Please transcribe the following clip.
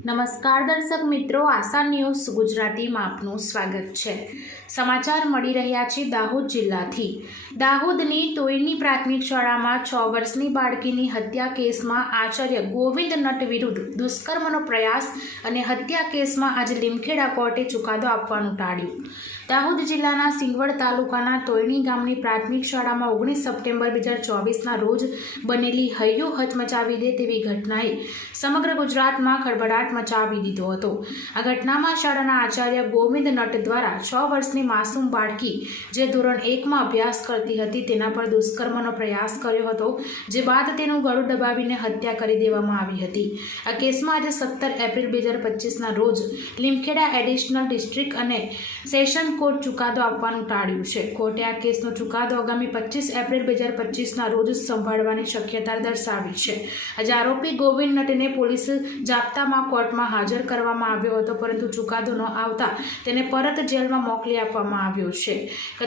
નમસ્કાર દર્શક મિત્રો, આશા ન્યૂઝ ગુજરાતીમાં આપનું સ્વાગત છે. સમાચાર મળી રહ્યા છે દાહોદ જિલ્લાથી. દાહોદની તોયની પ્રાથમિક શાળામાં છ વર્ષની બાળકીની હત્યા કેસમાં આચાર્ય ગોવિંદ નટ વિરુદ્ધ દુષ્કર્મનો પ્રયાસ અને હત્યા કેસમાં આજે લીમખેડા કોર્ટે ચુકાદો આપવાનું ટાળ્યું. દાહોદ જિલ્લાના સિંગવડ તાલુકાના તોયણી ગામની પ્રાથમિક શાળામાં ઓગણીસ સપ્ટેમ્બર બે હજાર ચોવીસના રોજ બનેલી હૈયો હચમચાવી દે તેવી ઘટનાએ સમગ્ર ગુજરાતમાં ખળભળાટ મચાવી દીધો હતો. આ ઘટનામાં શાળાના આચાર્ય ગોવિંદ નટ દ્વારા છ વર્ષની માસૂમ બાળકી, જે ધોરણ એકમાં અભ્યાસ કરતી હતી, તેના પર દુષ્કર્મનો પ્રયાસ કર્યો હતો, જે બાદ તેનું ગળું દબાવીને હત્યા કરી દેવામાં આવી હતી. આ કેસમાં આજે સત્તર એપ્રિલ બે હજાર પચીસના રોજ લીમખેડા એડિશનલ ડિસ્ટ્રિક્ટ અને સેશન કોર્ટ ચુકાદો આપવાનું ટાળ્યું છે. કોર્ટે આ કેસનો ચુકાદો આગામી પચીસ એપ્રિલ બે હજાર પચીસના રોજ સંભાળવાની શક્યતા દર્શાવી છે. આજે આરોપી ગોવિંદ નટને પોલીસ જાપ્તામાં કોર્ટમાં હાજર કરવામાં આવ્યો હતો, પરંતુ ચુકાદો ન આવતા તેને પરત જેલમાં મોકલી આપવામાં આવ્યો છે.